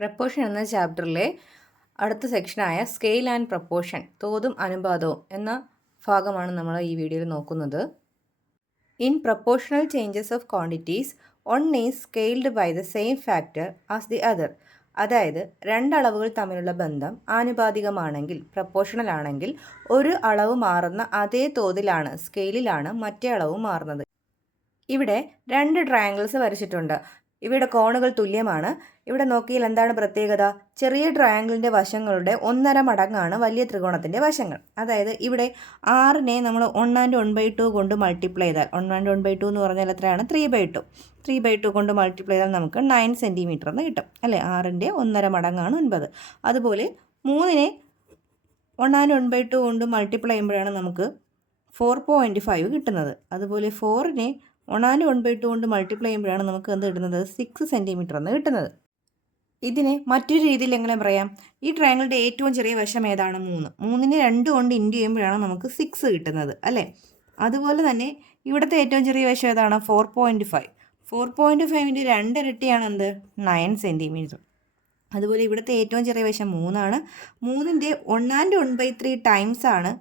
Proportion എന്ന ചാപ്റ്ററിലെ അടുത്ത സെക്ഷനായ സ്കെയിൽ ആൻഡ് പ്രപ്പോർഷൻ തോതും അനുപാതവും എന്ന ഭാഗമാണ് നമ്മൾ ഈ വീഡിയോയിൽ നോക്കുന്നത്. In proportional changes of quantities one is scaled by the same factor as the other. അതായത് രണ്ടളവുകൾ തമ്മിലുള്ള ബന്ധം ആനുപാതികമാണെങ്കിൽ, പ്രപ്പോർഷണൽ ആണെങ്കിൽ, ഒരു അളവ് മാറുന്ന അതേ തോതിലാണ്, സ്കെയിലിലാണ് മറ്റേ അളവ് മാറുന്നത്. ഇവിടെ രണ്ട് ട്രയാങ്കിൾസ് വരച്ചിട്ടുണ്ട്. ഇവയുടെ കോണുകൾ തുല്യമാണ്. ഇവിടെ നോക്കിയാൽ എന്താണ് പ്രത്യേകത? ചെറിയ ട്രയാങ്കിളിൻ്റെ വശങ്ങളുടെ 1.5 മടങ്ങാണ് വലിയ ത്രികോണത്തിൻ്റെ വശങ്ങൾ. അതായത് ഇവിടെ 6നെ നമ്മൾ 1/1/2 കൊണ്ട് മൾട്ടിപ്ലൈ ചെയ്താൽ, 1/1/2 എന്ന് പറഞ്ഞാൽ എത്രയാണ്? 3/2. 3/2 കൊണ്ട് മൾട്ടിപ്ലൈ ചെയ്താൽ നമുക്ക് 9 സെൻറ്റിമീറ്റർ എന്ന് കിട്ടും അല്ലേ? 6ൻ്റെ 1.5 മടങ്ങാണ് 9. അതുപോലെ 3നെ 1/1/2 കൊണ്ട് മൾട്ടിപ്ലൈ ചെയ്യുമ്പോഴാണ് നമുക്ക് 4.5 കിട്ടുന്നത്. അതുപോലെ 4നെ 1/1/2 കൊണ്ട് മൾട്ടിപ്ലൈ ചെയ്യുമ്പോഴാണ് നമുക്ക് എന്ത് കിട്ടുന്നത്? 6 സെൻറ്റിമീറ്റർ എന്ന് കിട്ടുന്നത്. ഇതിനെ മറ്റൊരു രീതിയിൽ എങ്ങനെ പറയാം? ഈ ട്രയാങ്കിളിൻ്റെ ഏറ്റവും ചെറിയ വശം ഏതാണ്? 3. 3നെ 2 കൊണ്ട് ഇൻറ്റു ചെയ്യുമ്പോഴാണ് നമുക്ക് 6 കിട്ടുന്നത് അല്ലേ? അതുപോലെ തന്നെ ഇവിടുത്തെ ഏറ്റവും ചെറിയ വശം ഏതാണ്? 4.5. 4.5ൻ്റെ 2 ഇരട്ടിയാണ് എന്ത്? 9 സെൻറ്റിമീറ്റർ. അതുപോലെ ഇവിടുത്തെ ഏറ്റവും ചെറിയ വശം 3ആണ്. 3ൻ്റെ 1/1/3 ടൈംസ് ആണ്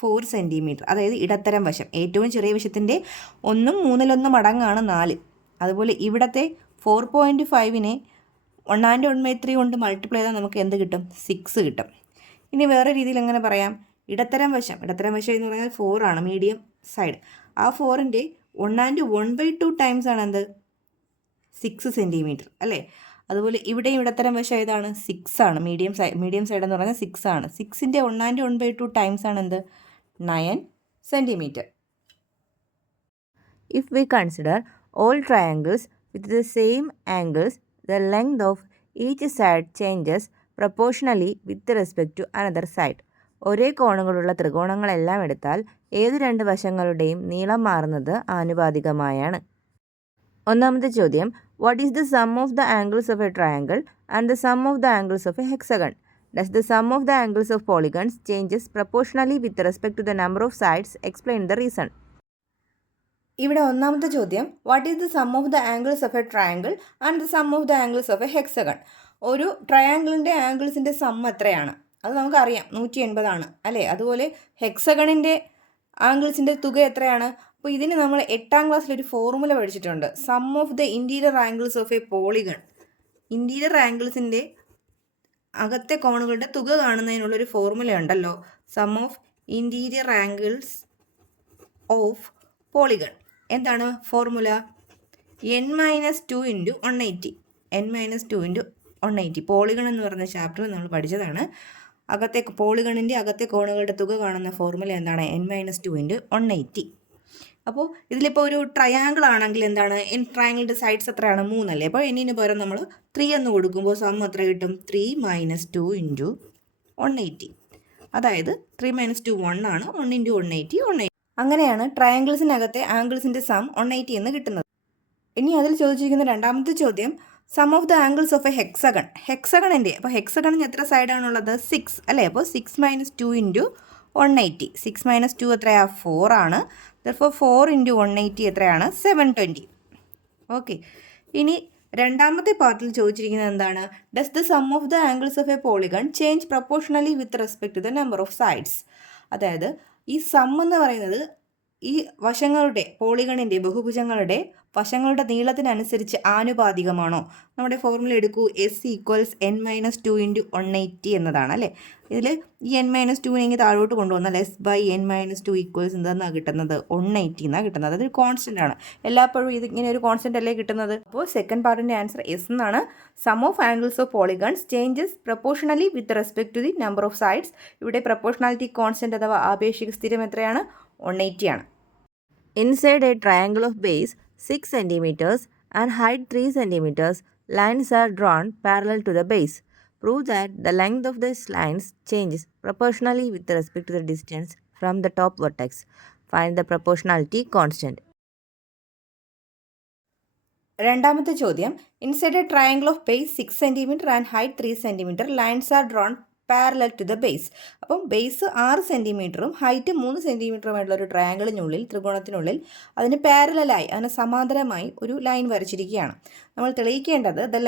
4 സെൻറ്റിമീറ്റർ. അതായത് ഇടത്തരം വശം. ഏറ്റവും ചെറിയ വശത്തിൻ്റെ 1/3 മടങ്ങാണ് 4. അതുപോലെ ഇവിടത്തെ 4.5നെ 1/1/3 കൊണ്ട് മൾട്ടിപ്ലൈ ചെയ്താൽ നമുക്ക് എന്ത് കിട്ടും? 6 കിട്ടും. ഇനി വേറെ രീതിയിൽ എങ്ങനെ പറയാം? ഇടത്തരം വശം എന്ന് പറഞ്ഞാൽ 4 ആണ്, മീഡിയം സൈഡ്. ആ 4ൻ്റെ 1/1/2 ടൈംസ് ആണ് എന്ത്? 6 സെൻറ്റിമീറ്റർ അല്ലേ? അതുപോലെ ഇവിടെയും ഇടത്തരം വശം ഏതാണ്? 6 ആണ്, മീഡിയം സൈഡ് എന്ന് പറഞ്ഞാൽ 6 ആണ്. 6ൻ്റെ 1/1/2 ടൈംസ് ആണ് എന്ത്? 9 centimetre. If we consider all triangles with the same angles, the length of each side changes proportionally with respect to another side. ഒരേ കോണുകളുള്ള ത്രികോണങ്ങളെല്ലാം എടുത്താൽ ഏത് രണ്ട് വശങ്ങളുടെയും നീളം മാറുന്നത് ആനുപാതികമായാണ്. ഒന്നാമത്തെ ചോദ്യം, what is the sum of the angles of a triangle and the sum of the angles of a hexagon? Does the sum of the angles of polygons changes proportionally with respect to the number of sides? Explain the reason. ഇവിടെ ഒന്നാമത്തെ ചോദ്യം, what is the sum of the angles of A triangle and the sum of the angles of a hexagon. ഒരു ട്രയാങ്കിളിൻ്റെ ആംഗിൾസിൻ്റെ some എത്രയാണ്? അത് നമുക്കറിയാം, 180 ആണ് അല്ലേ? അതുപോലെ ഹെക്സഗണിൻ്റെ ആംഗിൾസിൻ്റെ തുക എത്രയാണ്? അപ്പോൾ ഇതിന് നമ്മൾ 8ാം ക്ലാസ്സിലൊരു ഫോർമുല പഠിച്ചിട്ടുണ്ട്. Sum of the interior angles of a polygon. Interior ആംഗിൾസിൻ്റെ അകത്തെ കോണുകളുടെ തുക കാണുന്നതിനുള്ളൊരു ഫോർമുല ഉണ്ടല്ലോ, sum of interior angles of polygon. എന്താണ് ഫോർമുല? n-2 × 180. n-2 × 180. പോളിഗൺ എന്ന് പറയുന്ന ചാപ്റ്ററിൽ നമ്മൾ പഠിച്ചതാണ്. പോളിഗണിൻ്റെ അകത്തെ കോണുകളുടെ തുക കാണുന്ന ഫോർമുല എന്താണ്? n-2 × 180. അപ്പോൾ ഇതിലിപ്പോൾ ഒരു ട്രയാങ്കിൾ ആണെങ്കിൽ എന്താണ്? ട്രയാങ്കിളിൻ്റെ സൈഡ്സ് എത്രയാണ്? 3 അല്ലേ? അപ്പോൾ എന്നിന് പകരം നമ്മൾ 3 എന്ന് കൊടുക്കുമ്പോൾ സം എത്ര കിട്ടും? 3 - 2 × 180. അതായത് 3 - 2 1 ആണ്. 1 × 180 180. അങ്ങനെയാണ് ട്രയാങ്കിൾസിനകത്തെ ആംഗിൾസിൻ്റെ സം 180 എന്ന് കിട്ടുന്നത്. ഇനി അതിൽ ചോദിച്ചിരിക്കുന്ന രണ്ടാമത്തെ ചോദ്യം, sum of the angles of a hexagon. ഹെക്സഗണിൻ്റെ, അപ്പോൾ ഹെക്സഗണിന് എത്ര സൈഡാണുള്ളത്? 6 അല്ലേ? അപ്പോൾ 6 - 2 × 180. 6 - 2 എത്രയാണ്? 4 ആണ്. അപ്പോൾ 4 × 180 എത്രയാണ്? 720. ഓക്കെ. ഇനി രണ്ടാമത്തെ പാർട്ടിൽ ചോദിച്ചിരിക്കുന്നത് എന്താണ്? Does the sum of the angles of a polygon change proportionally with respect to the number of sides. അതായത് ഈ സം എന്ന് പറയുന്നത് ഈ വശങ്ങളുടെ, പോളിഗണിൻ്റെ, ബഹുഭുജങ്ങളുടെ വശങ്ങളുടെ നീളത്തിനനുസരിച്ച് ആനുപാതികമാണോ? നമ്മുടെ ഫോർമുല എടുക്കൂ, S = n-2 × 180 എന്നതാണ് അല്ലേ? ഇതിൽ ഈ n-2 ഇങ്ങനെ താഴോട്ട് കൊണ്ടുവന്നാൽ S/n-2 = എന്തെന്നാണ് കിട്ടുന്നത്? 180 എന്നാണ് കിട്ടുന്നത്. അതൊരു കോൺസ്റ്റൻ്റ് ആണ്. എല്ലായ്പ്പോഴും ഇത് ഇങ്ങനെ ഒരു കോൺസ്റ്റൻ്റ് അല്ലേ കിട്ടുന്നത്? അപ്പോൾ സെക്കൻഡ് പാർട്ടിൻ്റെ ആൻസർ എസ് എന്നാണ്. Sum of angles of polygons changes proportionally with respect to the number of sides. ഇവിടെ പ്രൊപ്പോർഷണാലിറ്റി കോൺസ്റ്റൻ്റ് അഥവാ ആപേക്ഷിക സ്ഥിരം എത്രയാണ്? 180 ആണ്. Inside a triangle of base 6 cm and height 3 cm, lines are drawn parallel to the base. Prove that the length of these lines changes proportionally with respect to the distance from the top vertex. Find the proportionality constant. രണ്ടാമത്തെ ചോദ്യം, inside a triangle of base 6 cm and height 3 cm, lines are drawn parallel to the base. അപ്പം base 6 സെൻറ്റിമീറ്ററും height 3 സെൻറ്റിമീറ്ററുമായിട്ടുള്ള ഒരു ട്രയാങ്കിളിനുള്ളിൽ, ത്രികോണത്തിനുള്ളിൽ അതിന് പാരലലായി, അതിന് സമാന്തരമായി ഒരു ലൈൻ വരച്ചിരിക്കുകയാണ്. നമ്മൾ തെളിയിക്കേണ്ടത് the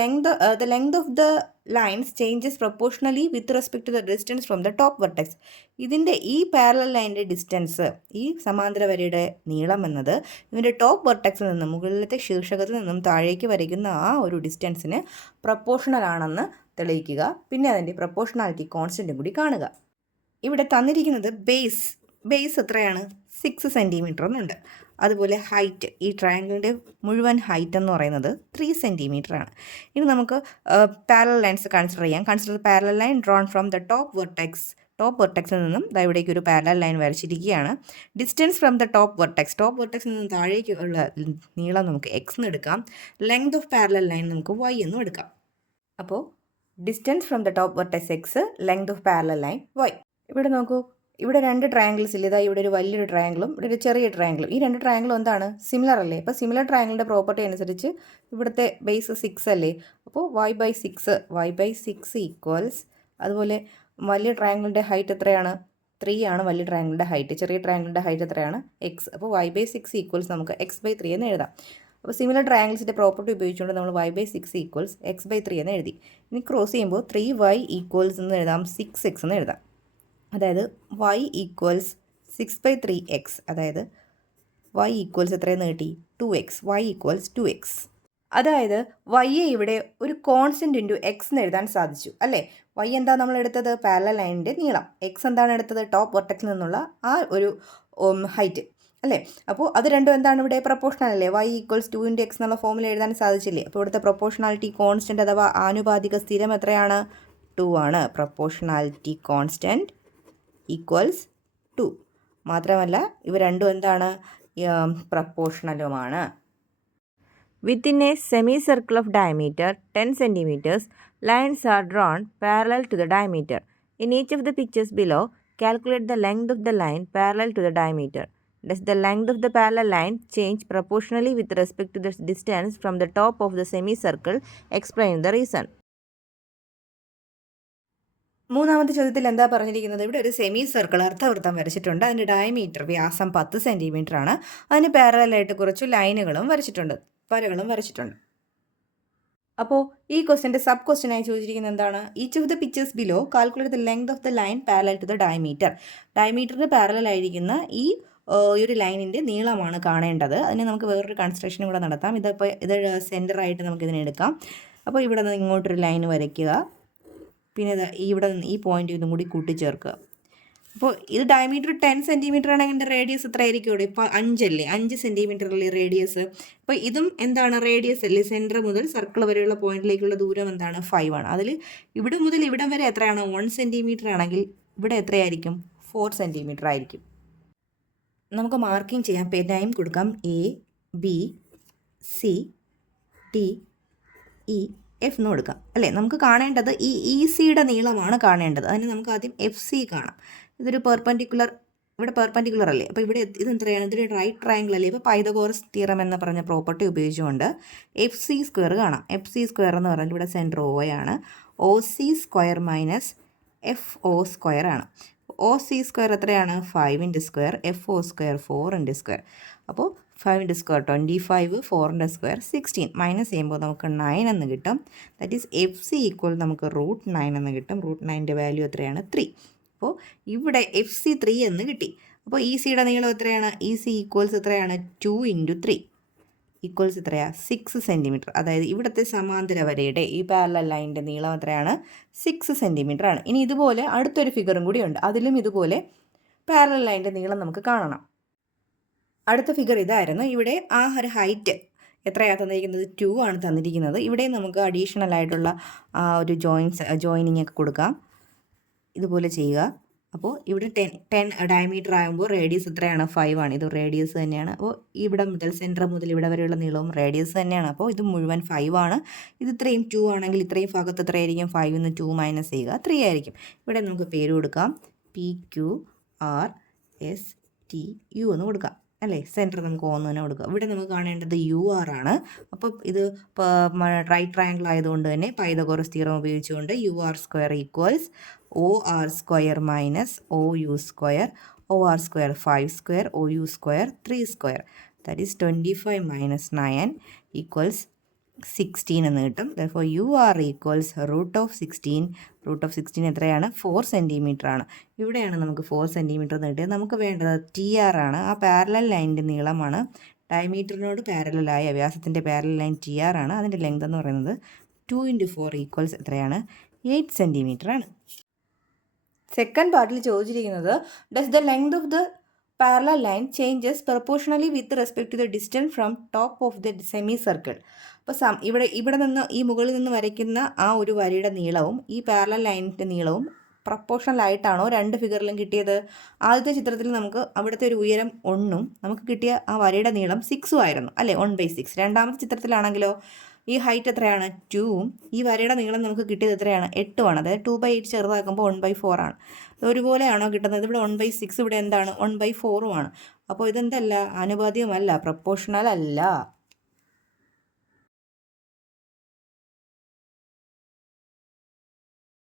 length of the lines changes proportionally with respect to the distance from the top vertex. ഇതിൻ്റെ ഈ പാരലൽ ലൈനിൻ്റെ ഡിസ്റ്റൻസ്, ഈ സമാന്തര വരയുടെ നീളം എന്നത് ഇതിൻ്റെ ടോപ്പ് വെർട്ടെക്സിൽ നിന്നും മുകളിലത്തെ ശീർഷകത്തിൽ നിന്നും താഴേക്ക് വരയ്ക്കുന്ന ആ ഒരു ഡിസ്റ്റൻസിന് പ്രപ്പോർഷണൽ ആണെന്ന് തെളിയിക്കുക. പിന്നെ അതിൻ്റെ പ്രപ്പോർഷണാലിറ്റി കോൺസ്റ്റൻറ്റും കൂടി കാണുക. ഇവിടെ തന്നിരിക്കുന്നത് ബേസ് എത്രയാണ്? 6 സെൻറ്റിമീറ്റർ എന്നുണ്ട്. അതുപോലെ ഹൈറ്റ്, ഈ ട്രയാങ്കിളിൻ്റെ മുഴുവൻ ഹൈറ്റ് എന്ന് പറയുന്നത് 3 സെൻറ്റിമീറ്റർ ആണ്. ഇനി നമുക്ക് parallel lines consider parallel line drawn from the top വെർട്ടെക്സിൽ നിന്നും ഇവിടേക്ക് ഒരു പാരലൽ ലൈൻ വരച്ചിരിക്കുകയാണ്. ഡിസ്റ്റൻസ് ഫ്രം ദ ടോപ്പ് വെർട്ടെക്സിൽ നിന്നും താഴേക്കുള്ള നീളം നമുക്ക് എക്സ് എന്ന് എടുക്കാം. ലെങ്ത് ഓഫ് പാരലൽ ലൈൻ നമുക്ക് വൈ എന്നും എടുക്കാം. അപ്പോൾ distance from the top vertex x, length of parallel line y. ഇവിടെ നോക്കൂ, ഇവിടെ 2 ട്രയാങ്കിൾസ് ഇല്ല. ഇതാ ഇവിടെ ഒരു വലിയൊരു ട്രയാങ്കിളും ഇവിടെ ഒരു ചെറിയ ട്രയാങ്കിളും. ഈ 2 ട്രയാങ്കിളും എന്താണ്? സിമിലർ അല്ലേ? അപ്പോൾ സിമിലർ ട്രയാങ്കിളിൻ്റെ പ്രോപ്പർട്ടി അനുസരിച്ച് ഇവിടുത്തെ ബേസ് 6 അല്ലേ? അപ്പോൾ y/6 ഈക്വൽസ്, അതുപോലെ വലിയ ട്രയാങ്കിളിൻ്റെ ഹൈറ്റ് എത്രയാണ്? 3 ആണ് വലിയ ട്രയാങ്കിളിൻ്റെ ഹൈറ്റ്. ചെറിയ ട്രയാങ്കിളിൻ്റെ ഹൈറ്റ് എത്രയാണ്? എക്സ്. അപ്പോൾ y/6 ഈക്വൽസ് നമുക്ക് x/3 എന്ന് എഴുതാം. അപ്പോൾ സിമിലർ ട്രയാങ്കിൾസിൻ്റെ പ്രോപ്പർട്ടി ഉപയോഗിച്ചുകൊണ്ട് നമ്മൾ y/6 ഈക്വൽസ് x/3 എന്ന് എഴുതി. ഇനി ക്രോസ് ചെയ്യുമ്പോൾ 3y ഈക്വൽസ് എന്ന് എഴുതാം, 6x എന്ന് എഴുതാം. അതായത് y ഈക്വൽസ് 6/3x, അതായത് y ഈക്വൽസ് എത്രയെന്ന് കിട്ടി? 2x. y equals 2x. അതായത് വൈയെ ഇവിടെ ഒരു കോൺസ്റ്റൻറ്റ് ഇൻറ്റു എക്സ് എന്ന് എഴുതാൻ സാധിച്ചു അല്ലേ? വൈ എന്താ നമ്മൾ എടുത്തത്? പാരലൽ ലൈനിൻ്റെ നീളം. എക്സ് എന്താണ് എടുത്തത്? ടോപ്പ് വെർട്ടെക്സിൽ നിന്നുള്ള ആ ഒരു ഹൈറ്റ് അല്ലേ? അപ്പോൾ അത് രണ്ടും എന്താണ് ഇവിടെ? പ്രപ്പോർഷണൽ അല്ലേ? y ഈക്വൽസ് 2 × x എന്നുള്ള ഫോമിൽ എഴുതാൻ സാധിച്ചില്ലേ? അപ്പോൾ ഇവിടുത്തെ പ്രപ്പോർഷണാലിറ്റി കോൺസ്റ്റൻറ്റ് അഥവാ ആനുപാതിക സ്ഥിരം എത്രയാണ്? 2 ആണ്. Proportionality constant equals 2. മാത്രമല്ല ഇവ രണ്ടും എന്താണ്? പ്രപ്പോർഷണലുമാണ്. Within a semicircle of diameter 10 centimeters, lines are drawn parallel to the diameter. In each of the pictures below, calculate the length of the line parallel to the diameter. Does the length of the parallel line change proportionally with respect to the distance from the top of the semicircle? Explain the reason. മൂന്നാമത്തെ ചോദ്യത്തിൽ എന്താ പറഞ്ഞിരിക്കുന്നത്? ഇവിടെ ഒരു semi circle അർദ്ധവൃത്തം വരച്ചിട്ടുണ്ട്. അതിൻ്റെ diameter വ്യാസം 10 centimetre ആണ്. അതിന് പാരലലായിട്ട് കുറച്ച് ലൈനുകളും വരച്ചിട്ടുണ്ട്, വരകളും വരച്ചിട്ടുണ്ട്. അപ്പോൾ ഈ ക്വസ്റ്റ്യൻ്റെ സബ് ക്വസ്റ്റ്യനായി ചോദിച്ചിരിക്കുന്നത് എന്താണ്? Each of the pictures below calculate the length of the line parallel to the diameter. ഡയമീറ്ററിന് പാരലലായിരിക്കുന്ന ഈ ഒരു ലൈനിൻ്റെ നീളമാണ് കാണേണ്ടത്. അതിന് നമുക്ക് വേറൊരു കൺസ്ട്രക്ഷനും കൂടെ നടത്താം. ഇത് സെൻറ്ററായിട്ട് നമുക്കിതിനെ എടുക്കാം. അപ്പോൾ ഇവിടെ നിന്ന് ഇങ്ങോട്ടൊരു ലൈൻ വരയ്ക്കുക. പിന്നെ ഇവിടെ നിന്ന് ഈ പോയിൻ്റ് ഇതും കൂടി കൂട്ടിച്ചേർക്കുക. അപ്പോൾ ഇത് ഡയമീറ്റർ 10 സെൻറ്റിമീറ്റർ ആണെങ്കിൽ എൻ്റെ റേഡിയസ് എത്ര ആയിരിക്കും? ഇവിടെ ഇപ്പോൾ 5 അല്ലേ? 5 സെൻറ്റിമീറ്റർ അല്ലേ റേഡിയസ്? അപ്പോൾ ഇതും എന്താണ്? റേഡിയസ് അല്ലേ? സെൻറ്റർ മുതൽ സർക്കിൾ വരെയുള്ള പോയിന്റിലേക്കുള്ള ദൂരം എന്താണ്? 5 ആണ്. അതിൽ ഇവിടെ മുതൽ ഇവിടം വരെ എത്രയാണ്? 1 സെൻറ്റിമീറ്റർ ആണെങ്കിൽ ഇവിടെ എത്രയായിരിക്കും? 4 സെൻറ്റിമീറ്റർ ആയിരിക്കും. നമുക്ക് മാർക്കിംഗ് ചെയ്യാം. പെൻ കൊടുക്കാം. A, B, C, D, E, F എന്ന് കൊടുക്കാം അല്ലേ? നമുക്ക് കാണേണ്ടത് ഈ ECയുടെ നീളമാണ് കാണേണ്ടത്. അതിന് നമുക്ക് ആദ്യം FC കാണാം. ഇതൊരു പെർപെൻഡിക്കുലർ, ഇവിടെ പെർപെൻഡിക്കുലർ അല്ലേ? അപ്പോൾ ഇവിടെ ഇത് എത്രയാണ്? ഇതൊരു റൈറ്റ് ട്രയാങ്കിൾ അല്ലേ? ഇപ്പോൾ പൈതഗോറസ് തിയറം എന്ന് പറഞ്ഞ പ്രോപ്പർട്ടി ഉപയോഗിച്ചുകൊണ്ട് FC² കാണാം. FC² എന്ന് പറഞ്ഞാൽ ഇവിടെ സെൻറ്റർ O ആണ്. OC² - FO² ആണ്. OC² എത്രയാണ്? 5 × സ്ക്വയർ, FO² 4 × സ്ക്വയർ. അപ്പോൾ 5 × സ്ക്വയർ 25, 4 × സ്ക്വയർ 16. മൈനസ് ചെയ്യുമ്പോൾ നമുക്ക് 9 എന്ന് കിട്ടും. ദാറ്റ് ഈസ് FC ഈക്വൽ നമുക്ക് √9 എന്ന് കിട്ടും. √9ൻ്റെ വാല്യൂ എത്രയാണ്? 3. അപ്പോൾ ഇവിടെ FC 3 എന്ന് കിട്ടി. അപ്പോൾ ECയുടെ നീളം എത്രയാണ്? EC ഈക്വൽസ് എത്രയാണ്? 2 × 3 ഈക്വൽസ് എത്രയാണ്? 6 സെൻറ്റിമീറ്റർ. അതായത് ഇവിടുത്തെ സമാന്തര വരയുടെ ഈ പാരലൽ ലൈനിൻ്റെ നീളം എത്രയാണ്? 6 സെൻറ്റിമീറ്റർ ആണ്. ഇനി ഇതുപോലെ അടുത്തൊരു ഫിഗറും കൂടി ഉണ്ട്. അതിലും ഇതുപോലെ പാരലൽ ലൈനിൻ്റെ നീളം നമുക്ക് കാണണം. അടുത്ത ഫിഗർ ഇതായിരുന്നു. ഇവിടെ ആ ഒരു ഹൈറ്റ് എത്രയാണ് തന്നിരിക്കുന്നത്? 2 ആണ് തന്നിരിക്കുന്നത്. ഇവിടെ നമുക്ക് അഡീഷണൽ ആയിട്ടുള്ള ആ ഒരു ജോയിനിങ് ഒക്കെ കൊടുക്കാം. ഇതുപോലെ ചെയ്യുക. അപ്പോൾ ഇവിടെ 10 ഡയമീറ്റർ ആകുമ്പോൾ റേഡിയസ് എത്രയാണ്? 5 ആണ്. ഇത് റേഡിയസ് തന്നെയാണ്. അപ്പോൾ ഇവിടെ മുതൽ സെൻറ്റർ മുതൽ ഇവിടെ വരെയുള്ള നീളവും റേഡിയസ് തന്നെയാണ്. അപ്പോൾ ഇത് മുഴുവൻ 5 ആണ്. ഇത് ഇത്രയും 2 ആണെങ്കിൽ ഇത്രയും ഭാഗത്ത് എത്രയായിരിക്കും? 5 ൽ നിന്ന് 2 മൈനസ് ചെയ്യുക, 3 ആയിരിക്കും. ഇവിടെ നമുക്ക് പേര് കൊടുക്കാം. PQRSTU എന്ന് കൊടുക്കാം അല്ലേ? സെൻറ്റർ നമുക്ക് 1 തന്നെ കൊടുക്കുക. ഇവിടെ നമുക്ക് കാണേണ്ടത് UR ആണ്. അപ്പോൾ ഇത് റൈറ്റ് ട്രയാങ്കിൾ ആയതുകൊണ്ട് തന്നെ പൈതഗോറസ് തിയറം ഉപയോഗിച്ചുകൊണ്ട് UR² equals OR² - OU², OR² 5², OU² 3². That is 25 - 9 equals 16 എന്ന് കിട്ടും. Therefore UR equals root of 16. Root of 16 എത്രയാണ്? 4 സെൻറ്റിമീറ്റർ ആണ്. ഇവിടെയാണ് നമുക്ക് 4 സെൻറ്റിമീറ്റർ എന്ന് കിട്ടിയത്. നമുക്ക് വേണ്ടത് TR ആണ്. ആ പാരലൽ ലൈനിൻ്റെ നീളമാണ്. ഡയമീറ്ററിനോട് പാരലലായ വ്യാസത്തിൻ്റെ പാരലൽ ലൈൻ TR ആണ്. അതിൻ്റെ ലെങ്ത് എന്ന് പറയുന്നത് 2 × 4 ഈക്വൽസ് എത്രയാണ്? 8 സെൻറ്റിമീറ്റർ ആണ്. സെക്കൻഡ് പാർട്ടിൽ ചോദിച്ചിരിക്കുന്നത് does the length of the parallel line changes proportionally with respect to the distance from top of the semicircle. അപ്പോൾ ഇവിടെ നിന്ന് ഈ മുകളിൽ നിന്ന് വരയ്ക്കുന്ന ആ ഒരു വരയുടെ നീളവും ഈ പാരലൽ ലൈനിൻ്റെ നീളവും പ്രൊപ്പോർഷണൽ ആയിട്ടാണോ രണ്ട് ഫിഗറിലും കിട്ടിയത്? ആദ്യത്തെ ചിത്രത്തിൽ നമുക്ക് അവിടുത്തെ ഒരു ഉയരം 1ഉം നമുക്ക് കിട്ടിയ ആ വരയുടെ നീളം 6ഉം ആയിരുന്നു അല്ലേ, 1/6. രണ്ടാമത്തെ ചിത്രത്തിലാണെങ്കിലോ ഈ ഹൈറ്റ് എത്രയാണ്? 2ഉം ഈ വരയുടെ നീളം നമുക്ക് കിട്ടിയത് എത്രയാണ്? 8ഉമാണ്. അതായത് 2/8 ചെറുതാക്കുമ്പോൾ 1/4 ആണ്. ഒരുപോലെയാണോ കിട്ടുന്നത്? ഇവിടെ 1/6, ഇവിടെ എന്താണ്? 1/4ഉമാണ്. അപ്പോൾ ഇതെന്തല്ല? ആനുപാതികമല്ല, പ്രൊപ്പോർഷണൽ അല്ല.